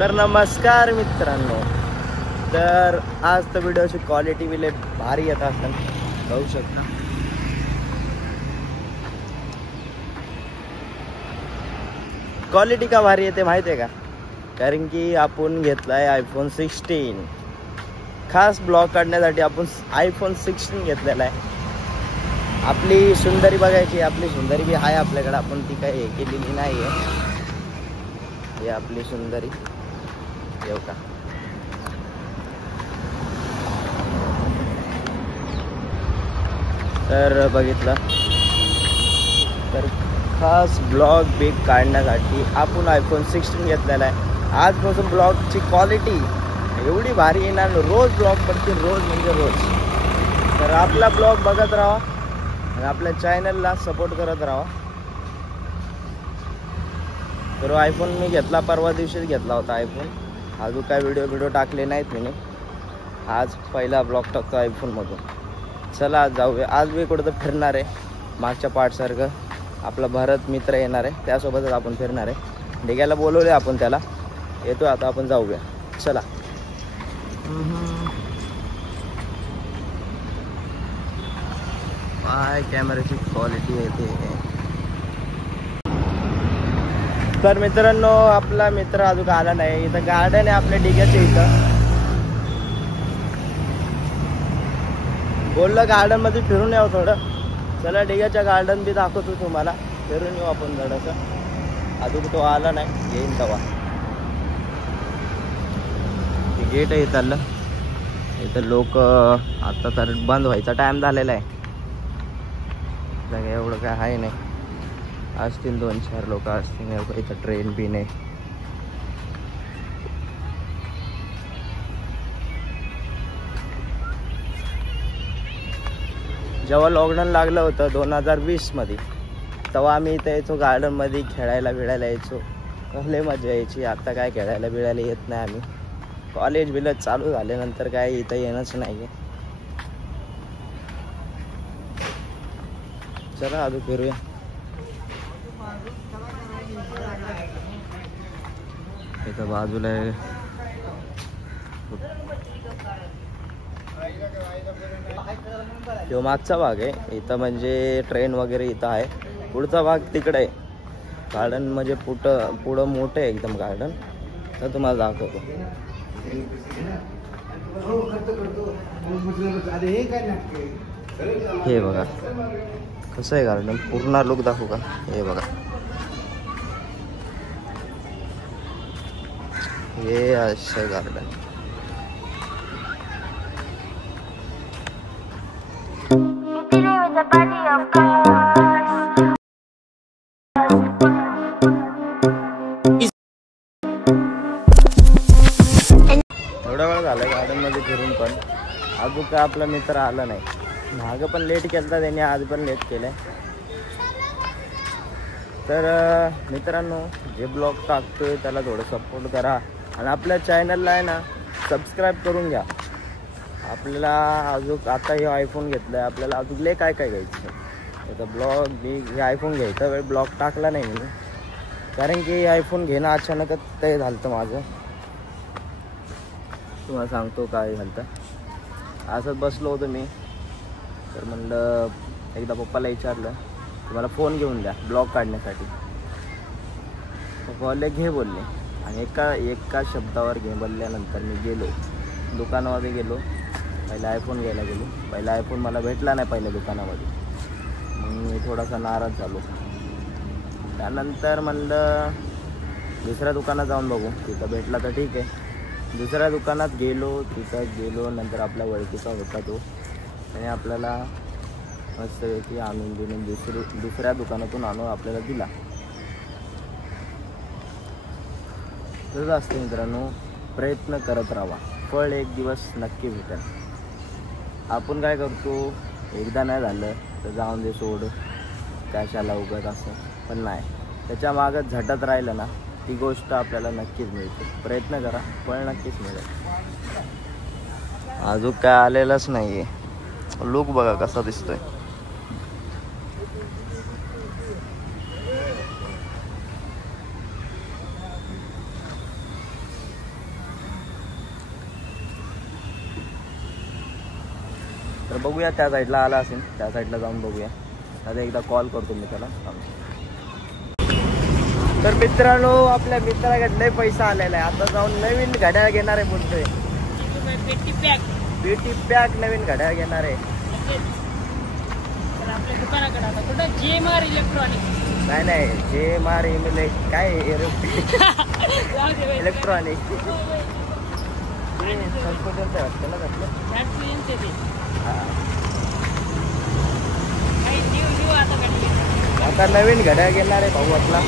तर नमस्कार मित्रांनो, तर आज तर व्हिडिओची क्वालिटी विले भारी येत असेल, बघू शकता. क्वालिटी का भारी येते माहिती आहे का? कारण की आपण घेतलाय iPhone 16. खास ब्लॉग काढण्यासाठी आपण iPhone 16 घेतलेला आहे. आपली सुंदरी बघायची, आपली सुंदरी बी आहे आपल्याकडे, आपण ती काही हे केलेली नाही आहे. ही आपली सुंदरी येऊ का. तर बघितलं तर खास ब्लॉग बिग काढण्यासाठी आपण iPhone 16 घेतलेला आहे. आजपासून ब्लॉगची क्वालिटी एवढी भारी येणार, रोज ब्लॉग पडतील, रोज म्हणजे रोज. तर आपला ब्लॉग बघत राहा आणि आपल्या चॅनलला सपोर्ट करत राहा. तर आयफोन मी घेतला, परवा दिवशीच घेतला होता आयफोन. अजून काय व्हिडिओ टाकले नाहीत मी. आज पहिला ब्लॉग टाकतो आयफोनमधून. चला आज जाऊया. आज मी कुठं फिरणार आहे, मागच्या पार्टसारखं. आपला भरत मित्र येणार आहे, त्यासोबतच आपण फिरणार आहे. डिग्याला बोलवले आपण, त्याला येतो आता, आपण जाऊया. चला. काय कॅमेऱ्याची क्वालिटी येते. तर मित्रांनो, आपला मित्र अजून आला नाही. इथं गार्डन आहे आपल्या डिग्याच्या इथं. बोललं गार्डन मध्ये फिरून यावं थोडं. चला डिग्याच्या गार्डन बी दाखवतो तुम्हाला, फिरून येऊ आपण थोडंसं. अजून तो आला नाही, येईन तेव्हा. गेट आहे इथलं. इथं लोक आता तर बंद व्हायचा टाइम झालेला आहे. एवढं काय आहे नाही, असतील 2-4 लोक असतील. इथं ट्रेन बी नाही. जेव्हा लॉकडाऊन लागलं होतं 2020 मध्ये, तेव्हा आम्ही इथं यायचो गार्डनमध्ये खेळायला बिळायला यायचो. लय मजा यायची. आता काय खेळायला बिळायला येत नाही आम्ही. कॉलेज बिलेज चालू झाल्यानंतर काय इथं येणंच नाही आहे. चला अजून फिरूया. इथं बाजूला जो मागचा भाग आहे इथं, म्हणजे ट्रेन वगैरे इथं आहे. पुढचा भाग तिकडे आहे. गार्डन म्हणजे पुढं मोठं आहे एकदम गार्डन. तर तुम्हाला दाखवतो. हे बघा कसं आहे गार्डन, पूर्ण लुक दाखवू का? हे बघा, हे असं गार्डन. एवढा वेळ झाला गार्डन मध्ये फिरून, पण अजून काय आपला मित्र आला नाही. मागं पण लेट केलता त्याने, आज पण लेट केलंय. तर मित्रांनो, जे ब्लॉग टाकतोय त्याला थोडं सपोर्ट करा आणि आपल्या चॅनलला आहे ना सबस्क्राईब करून घ्या. आपल्याला अजून आता हे आयफोन घेतलं आहे, आपल्याला अजून लय काय काय घ्यायचं. आता ब्लॉग हे आयफोन घ्यायचा वेळ ब्लॉग टाकला नाही मी, कारण की आयफोन घेणं अचानकच ते झालं होतं माझं. तुम्हाला सांगतो काय झालं होतं. असंच बसलो होतो मी, तर म्हणलं एकदा पप्पाला विचारलं मला फोन घेऊन द्या ब्लॉग काढण्यासाठी. बोलले घे बोलले, आणि एका शब्दावर घे बोलल्यानंतर मी गेलो दुकानामध्ये. गेलो पहिला आयफोन घ्यायला गेलो. पहिला आयफोन मला भेटला नाही पहिल्या दुकानामध्ये. मग मी थोडासा नाराज झालो. त्यानंतर म्हणलं दुसऱ्या दुकानात जाऊन बघू, तिथं भेटला तर ठीक आहे. दुसऱ्या दुकानात गेलो. नंतर आपल्या ओळखीचा होता तो, त्याने आपल्याला मस्तपैकी आणून देऊन दुसऱ्या दुकानातून आणून आपल्याला दिला. तसंच असतं मित्रांनो, प्रयत्न करत राहा, फळ एक दिवस नक्की भेटेल. आपण काय करतो, एकदा नाही झालं तर जाऊन दे, सोड, कशाला उगाच असं. पण नाही, त्याच्या मागं झटत राहिलं ना, ती गोष्ट आपल्याला नक्कीच मिळते. प्रयत्न करा, फळ नक्कीच मिळेल. अजून काय आलेलंच नाही आहे. लुक बघा कसा दिसतोय. तर बघूया त्या साईडला आला असेल, त्या साईडला जाऊन बघूया. आता एकदा कॉल करतो मी त्याला. तर मित्रांनो आपल्या मित्राकडे पैसा आलेला आहे. आता जाऊन नवीन घड्याळ घेणार आहे बोलतोय. पेटी पॅक नवीन घड्याळ घेणार आहे. आपल्या दुकानाकडे आता कुठं JMR इलेक्ट्रॉनिक. नाही JMR काय इलेक्ट्रॉनिक आता नवीन घड्याळ घेणार आहे भाऊ आपला.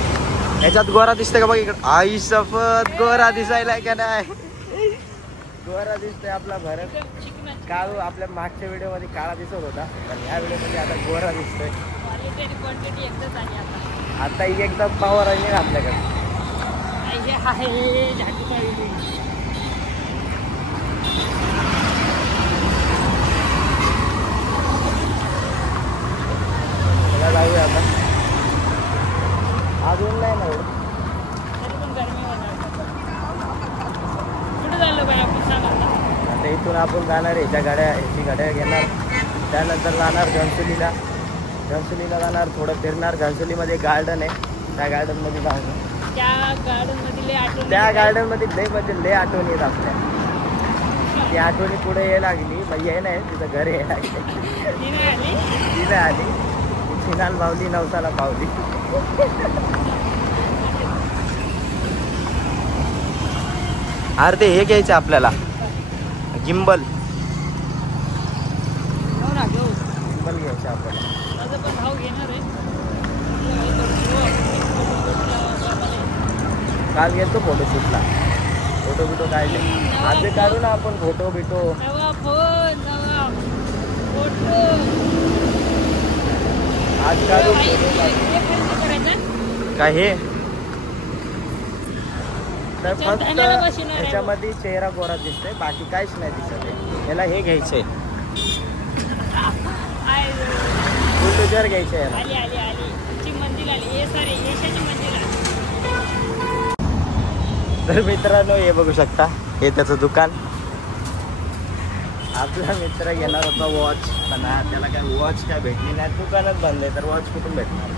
याच्यात गोरा दिसतंय का बघ इकडे. आई शपथ गोरा दिसायला का नाही. गोरा दिसतोय आपला भरत. काळ आपल्या मागच्या व्हिडिओ मध्ये काळा दिसत होता, पण या व्हिडिओ मध्ये आता गोरा दिसतोय. आता एकदम पावर आहे आपल्याकडे. जाऊया आता. अजून नाही ना आता इथून आपण जाणार आहे ह्याची गाड्या घेणार. त्यानंतर जाणार घनसोलीला जाणार, थोडं फिरणार. घनसोलीमध्ये गार्डन आहे, त्या गार्डनमध्ये जाणार. त्या गार्डनमध्ये लय आठवण येत आपल्या. ती आठवणी पुढे ये लागली म्हणजे हे नाही तिथं घर ये लागली. तिने आली चिनाल पावली नवसाला पावली. अरे ते हे घ्यायचं आपल्याला गिम्बल घ्यायचं आपल्याला. काल गेलो फोटोशूटला. फोटो काढले. आज काढू ना आपण फोटो बिटो. आज काढू काय हे. तर फक्त ह्याच्यामध्ये चेहरा गोरा दिसतोय, बाकी काहीच नाही दिसत. याला हे घ्यायचंय बुलडोजर घ्यायचंय याला. तर मित्रांनो हे बघू शकता, हे त्याचं दुकान. आपला मित्र घेणार होता वॉच, पण त्याला काय वॉच काय भेटली नाही. दुकानच बंद आहे, तर वॉच कुठून भेटणार.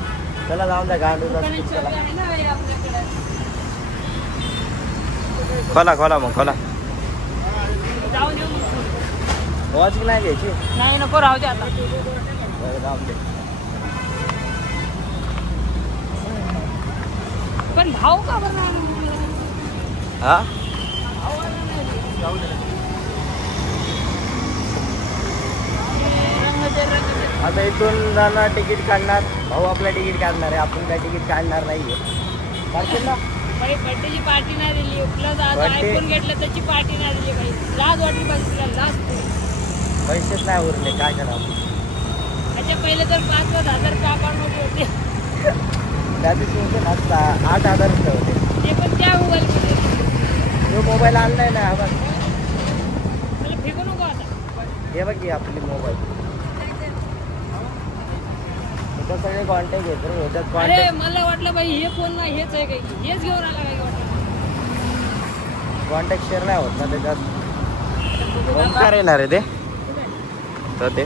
त्याला जाऊन द्या गांडूचा. खोला मग खोला. वॉच नाही घ्यायची. नाही नको राहू दे आता. जाऊन दे. पण भाव का बरं नाही. हा आता इथून जाणार, तिकीट काढणार. भाऊ आपला तिकीट काढणार आहे, आपण काय तिकीट काढणार नाहीये. काढतील ना. बर्थडेची पार्टी नाही दिली, प्लस आज आयफोन घेतलं त्याची पार्टी नाही दिली. काही लाज वाटली पाहिजे, लाज. पैसेच नाही उरले, काय करावं. त्याच्या पहिले तर 5,000 अकाउंटमध्ये होते. त्या दिवशी होते ना 8,000 रुपये होते. ते पण त्या मोबाईलमध्ये. तो मोबाईल आणलाय ना आपण. मला फेकू नको आता. हे बघ की आपली मोबाईल. सगळे कॉन्टॅक्ट घेतो. अरे मला वाटलं बाई हे फोन नाही, हेच आहे काही, हेच घेऊन आला काही वाटलं. कॉन्टॅक्ट शेअर नाही होत ना त्याच्यात. ओमकार येणार आहे ते. तर ते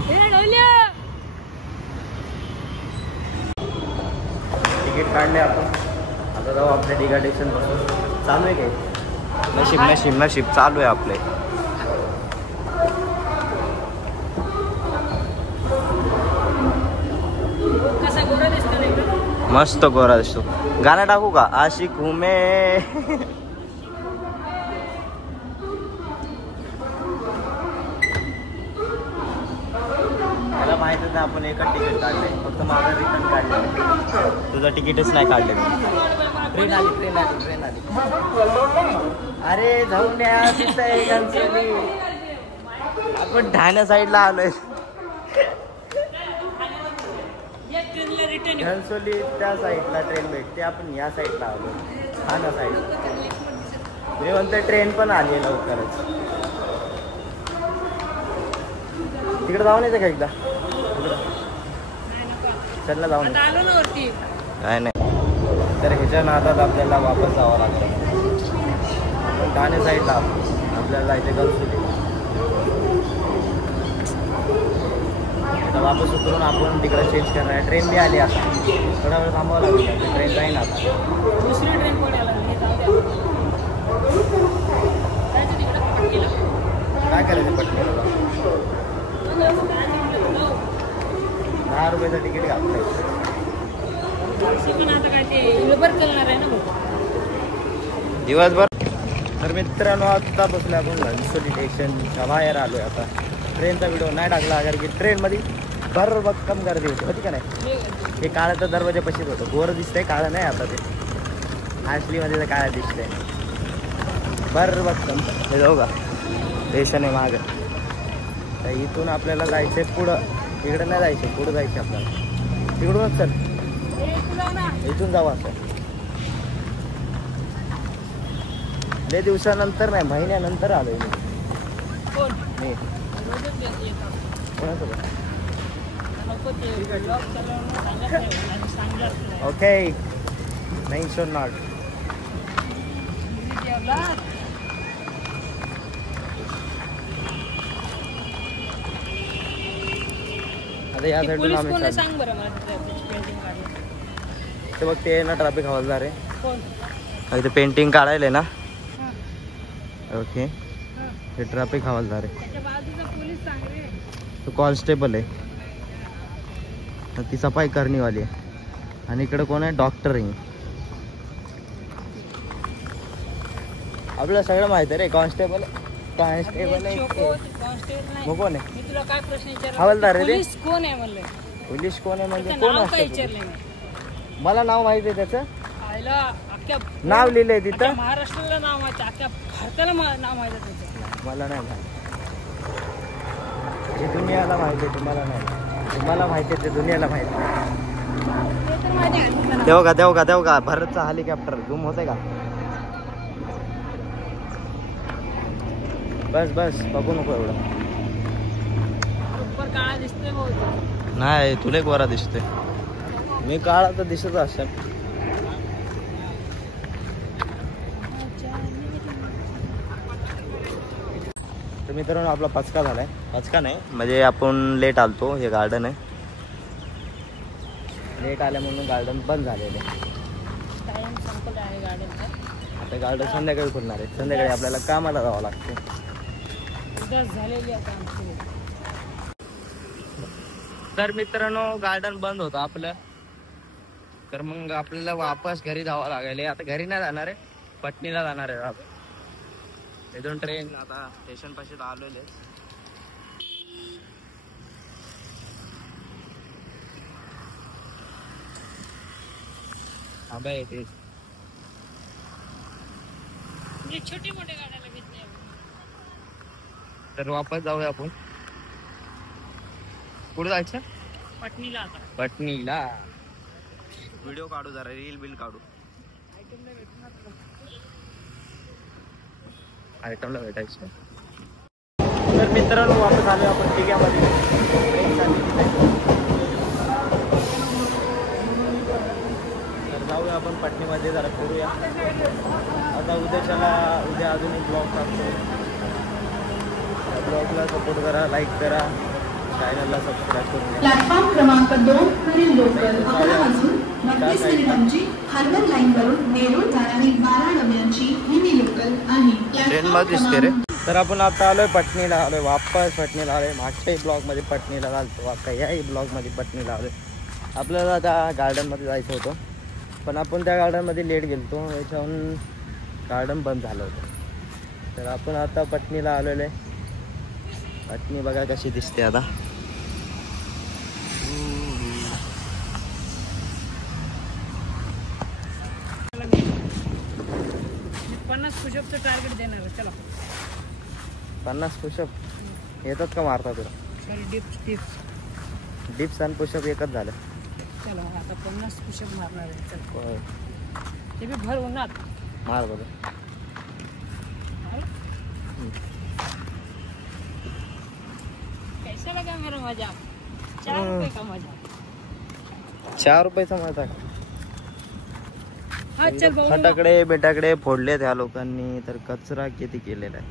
तिकीट काढले आपण. आता जाऊ आपल्या डिगाडेशन पासून. चालू आहे काय. नशीब चालू आहे आपले. मस्त गोरा दिसतो. गाणं टाकू का. आशिक हूं मैं. मला माहितच नाही आपण एकच तिकीट काढलंय, फक्त माझं रिटर्न काढलं. तुझं तिकीटच नाही काढलं. ट्रेन आली. अरे जाऊन द्या. तिथं आहे घनसोली. आपण ठाण्या साईडला आलोय. घनसोली त्या साईडला ट्रेन भेटते, आपण या साईडला आलो. ठाणा साईड. मी म्हणतो ट्रेन पण आली लवकरच. तिकडे जाऊन येते का एकदा. चल जाऊन काय नाही. तर ह्याच्या नादात आपल्याला वापस जावं लागतं. ठाणे साईडला आपल्याला जायचं घनसोली. आता वापस उतरून आपण तिकडे चेंज करणार आहे. ट्रेन बी आली आता, थोडा वेळ थांबावं लागेल, ट्रेन जाईन आता. दुसरी ट्रेन पण यायला लागली, जाऊ द्या. जायचं तिकडं पटकीला. काय करायचं पटकन? 10 रुपयाचं तिकीट घातलंय. पण आता काय ते दिवसभर चालणार आहे ना भाऊ. दिवसभर. तर मित्रांनो आता बसलो आपण घनसोली स्टेशनच्या बाहेर आलोय. आता ट्रेनचा व्हिडिओ नाही टाकला कारण की ट्रेनमध्ये भरभक्कम गर्दी होती का नाही. हे काळं तर दरवाजापाशीच होतं. गोरं दिसतंय, काळं नाही. आता ते आसलीमध्ये तर काळं दिसतंय भरभक्कम. हे जाऊ का स्टेशन आहे मागं. तर इथून आपल्याला जायचं आहे पुढं. इकडं नाही जायचं, पुढं जायचं आपल्याला. तिकडूनच चल, इथून जाऊ. असं लय दिवसानंतर नाही, महिन्यानंतर आलोय मी. मी कोणासोबत? ओके, नाही शोर नॉट. आता या साईडून आम्ही सांग बरं मला. ते बघ, ते ना ट्रॅफिक हवालदार आहे. इथे पेंटिंग काढायला ना. ओके, हे ट्रॅफिक हवालदार आहे. तो कॉन्स्टेबल आहे. ती सफाई करणीवाली आहे. आणि इकडे कोण आहे? डॉक्टर आहे. आपल्याला सगळं माहिती आहे रे. कॉन्स्टेबल आहे. मग कोण आहे? मी तुला काय प्रश्न विचारला? हवालदार आहे रे. पोलीस कोण आहे म्हणलं? पोलीस कोण आहे म्हणजे त्याचं कोण नाव काय असतं? विचारलंय मी? मला नाव माहिती आहे त्याचं. आयला अख्ख्या नाव लिहिलंय अख्ख्या तिथं. महाराष्ट्राला नाव माहिती, अख्ख्या भारताला नाव माहिती आहे त्याचं. मला नाही माहिती. जे दुनियाला माहिती आहे तुम्हाला नाही. तुम्हाला माहिती आहे ते दुनियाला माहिती आहे. ते तर माहिती आहे मला. देव का भरतचा हेलिकॉप्टर झूम होते का? बस बघू नको एवढं. ऊपर काळा दिसतोय बहुत. नाही, तुला एक गोरा दिसतोय. मी काळा तर दिसत असेल. तर मित्रांनो आपला पचका झालाय. पचका नाही म्हणजे आपण लेट आलतो. हे गार्डन आहे. लेट आल्या म्हणून गार्डन बंद झालेलं आहे. टाइम संपला आहे गार्डनचा. आता गार्डन संध्याकाळी खुलणार आहे. संध्याकाळी आपल्याला कामाला जावं लागतं. उदास झालेली आता आमची. तर मित्रांनो गार्डन बंद होतं आपलं. तर मग आपल्याला वापस घरी जावं लागेल. आता घरी नाही जाणार आहे, पटणीला जाणार आहे. इथून ट्रेन आता स्टेशन पाशी आलेले. हा बाय ते छोटी मोठ्या गाड्याला घेतली. तर वापस जाऊया आपण. कुठं जायचं? पटणीला. आता पटणीला व्हिडिओ काढू, जरा रील बिल काढू. आयटमला भेटायचं. तर मित्रांनो वापस आलो आपण टिक्यामध्ये. तर जाऊया आपण पटणीमध्ये, जरा फिरूया. आता उद्या अजून एक ब्लॉग टाकतो. ब्लॉगला सपोर्ट करा, लाईक करा, चॅनलला सबस्क्राईब करून घ्या. प्लॅटफॉर्म क्रमांक 2 वरील लोकल 11 वाजून 32 मिनिटांची हार्बर लाईन वरून नेरूळ जाणारी 12 डब्यांची ही लोकल आहे. ट्रेन मध्ये दिसते रे. तर आपण आता आलोय पटणीला. आलोय वापस पटणीला आलोय. मागच्याही ब्लॉगमध्ये पटणीला घालतो, आता याही ब्लॉगमध्ये पटणीला आलोय. आपल्याला त्या गार्डनमध्ये जायचं होतं, पण आपण त्या गार्डनमध्ये लेट गेलतो. याच्याहून गार्डन बंद झालं होतं. तर आपण आता पटणीला आलेलो आहे. पटणी बघा कशी दिसते आता. मी 50 पुशअपचं टार्गेट देणार आहे. चला 50 पुशअप येतात का मारता तुला? सॉरी, डिप्स आणि पुशअप एकच झालं. चला आता 50 पुशअप मारणार आहे. चल होय. ते बी भर उन्हात. मार बघा. कैसा लगा मेरा मजाक? 4 रुपये का मजाक. 4 रुपयाचा मजाक. हा चल भाऊ. फटाकडे बेटाकडे फोडलेत ह्या लोकांनी. तर कचरा किती केलेला आहे.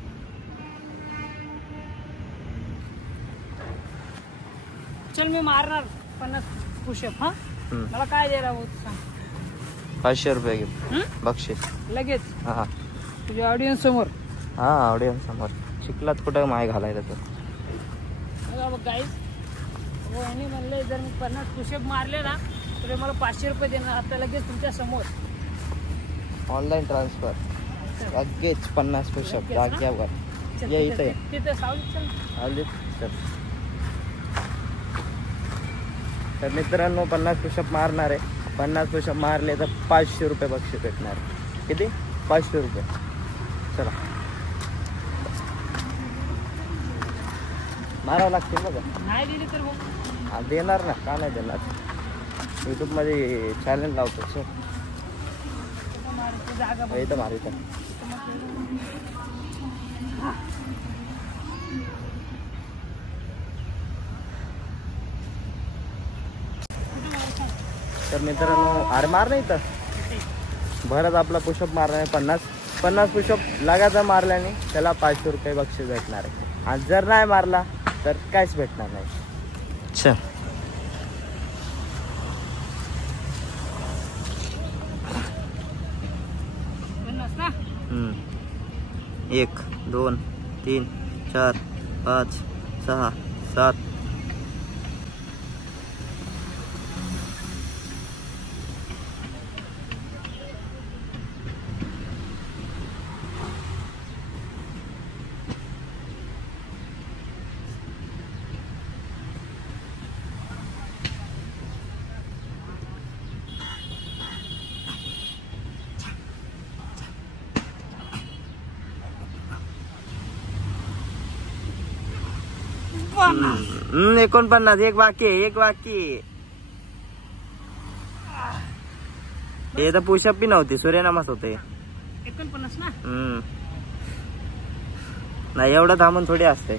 चल मी मारणार 50 पुशअप. हा मला काय दे राहू सांग. 500 रुपये घे हं? बक्षीस लगेच हा. तुझ्या ऑडियन्स समोर. हा ऑडियन्स समोर. शिकलात कुठं माय घालायला तर. बघा बघ गाईस, वहिनी म्हणले जर मी 50 पुशअप मारले ना तर मला 500 रुपये देणार. आता लगेच तुमच्या समोर ऑनलाईन ट्रान्सफर लगेच 50 पुशअप लगेच, हा? जाग्यावर. चल, ये तिथे- इथे तिथे सावलीत चल. आले सर. तर मित्रांनो 50 पुशअप मारणार आहे. 50 पुशअप मारले तर 500 रुपये बक्षीस भेटणार. किती? 500 रुपये. चला मारावं लागतील बघा. नाही दिली तर मग हा, देणार ना, का नाही देणार. यूट्यूबमध्ये चॅलेंज लावतो सो कुठं मारायची जागा बघ. इथं मार इथं. तर मित्रांनो अरे मार नाही तर भरत आपला पुशअप मारणार आहे. 50 पुशअप लगातार मारल्याने त्याला 500 रुपये बक्षीस भेटणार आहे. आणि जर नाही मारला तर काहीच भेटणार नाही. अच्छा पन्नास ना. 1 2 3 4 5 6 7 49. एक बाकी आहे, एक बाकी आहे. हे तर पुशअप बी नव्हती, सूर्यनमस होते. 49 ना. नाही एवढं थांबून थोडी असते.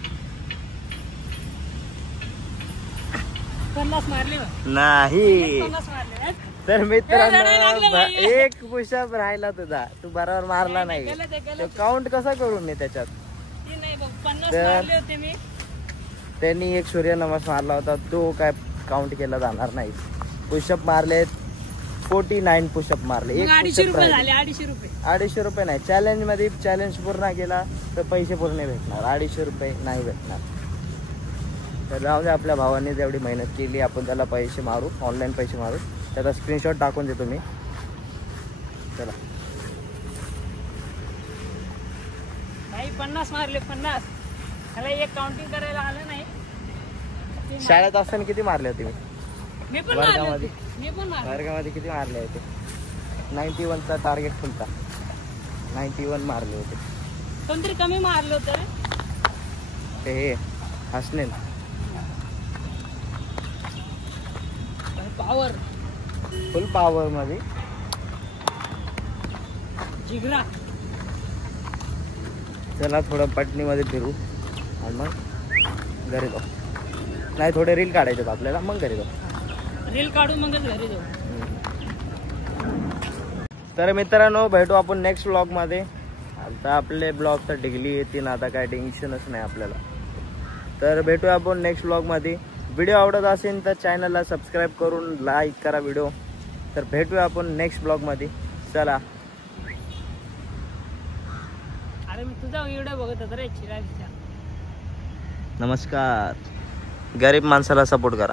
50 मारले बघ. नाही 50 मारले. तर ए, रडायला मित्रांनो लागले. एक पुशअप राहिला तुझा, तू बरोबर मारला नाही. गेलं ते गेलं. काउंट कसा करून नाही त्याच्यात. ती नाही बघ 50 तर- मारले होते मी. त्यांनी एक सूर्यनमस मारला होता, तो काय काउंट केला जाणार नाही. पुशअप मारले 49 पुशअप मारले. मग एक 250 push-up रुपये राहिले. झाले. 250 रुपये. 250 रुपये नाही. चॅलेंज मध्ये चॅलेंज पूर्ण केला तर पैसे पूर्ण भेटणार. 250 रुपये नाही भेटणार. तर जाऊ दे, आपल्या भावाने जेवढी मेहनत केली आपण त्याला पैसे मारू, ऑनलाईन पैसे मारू. त्याचा स्क्रीनशॉट टाकून देतो मी. चला भाई 50 मारले. 50 मला एक काउंटिंग करायला आलं नाही. ते शाळेत असताना किती मारले होते मी? मी पण मारले वर्गामध्ये? होते. मी पण मारले. वर्गामध्ये किती मारले होते? 91चा टार्गेट खुलता. 91 मारले होते. कोणतरी कमी मारलं होतं रे. ते हे हसने पॉवर फुल पॉवर मध्ये. जिगरा. चला थोडं पटणीमध्ये फिरू आणि मग घरी जाऊ. नाही थोडे रील काढायचे आहेत आपल्याला, मग घरी जाऊ. रील काढून मगच घरी जाऊ. तर मित्रांनो भेटू आपण नेक्स्ट ब्लॉग मध्ये. आता आपले ब्लॉग तर डिगली येतील, आता काय टेन्शनच नाही आपल्याला. तर भेटूया आपण नेक्स्ट ब्लॉग मध्ये. व्हिडिओ आवडत असेल तर चॅनलला सबस्क्राईब करून लाईक करा व्हिडिओ. तर भेटूया आपण नेक्स्ट ब्लॉग मध्ये. चला अरे मी तुझा व्हिडिओ बघत होतो रे. चिरागचा. नमस्कार. गरीब माणसाला सपोर्ट करा.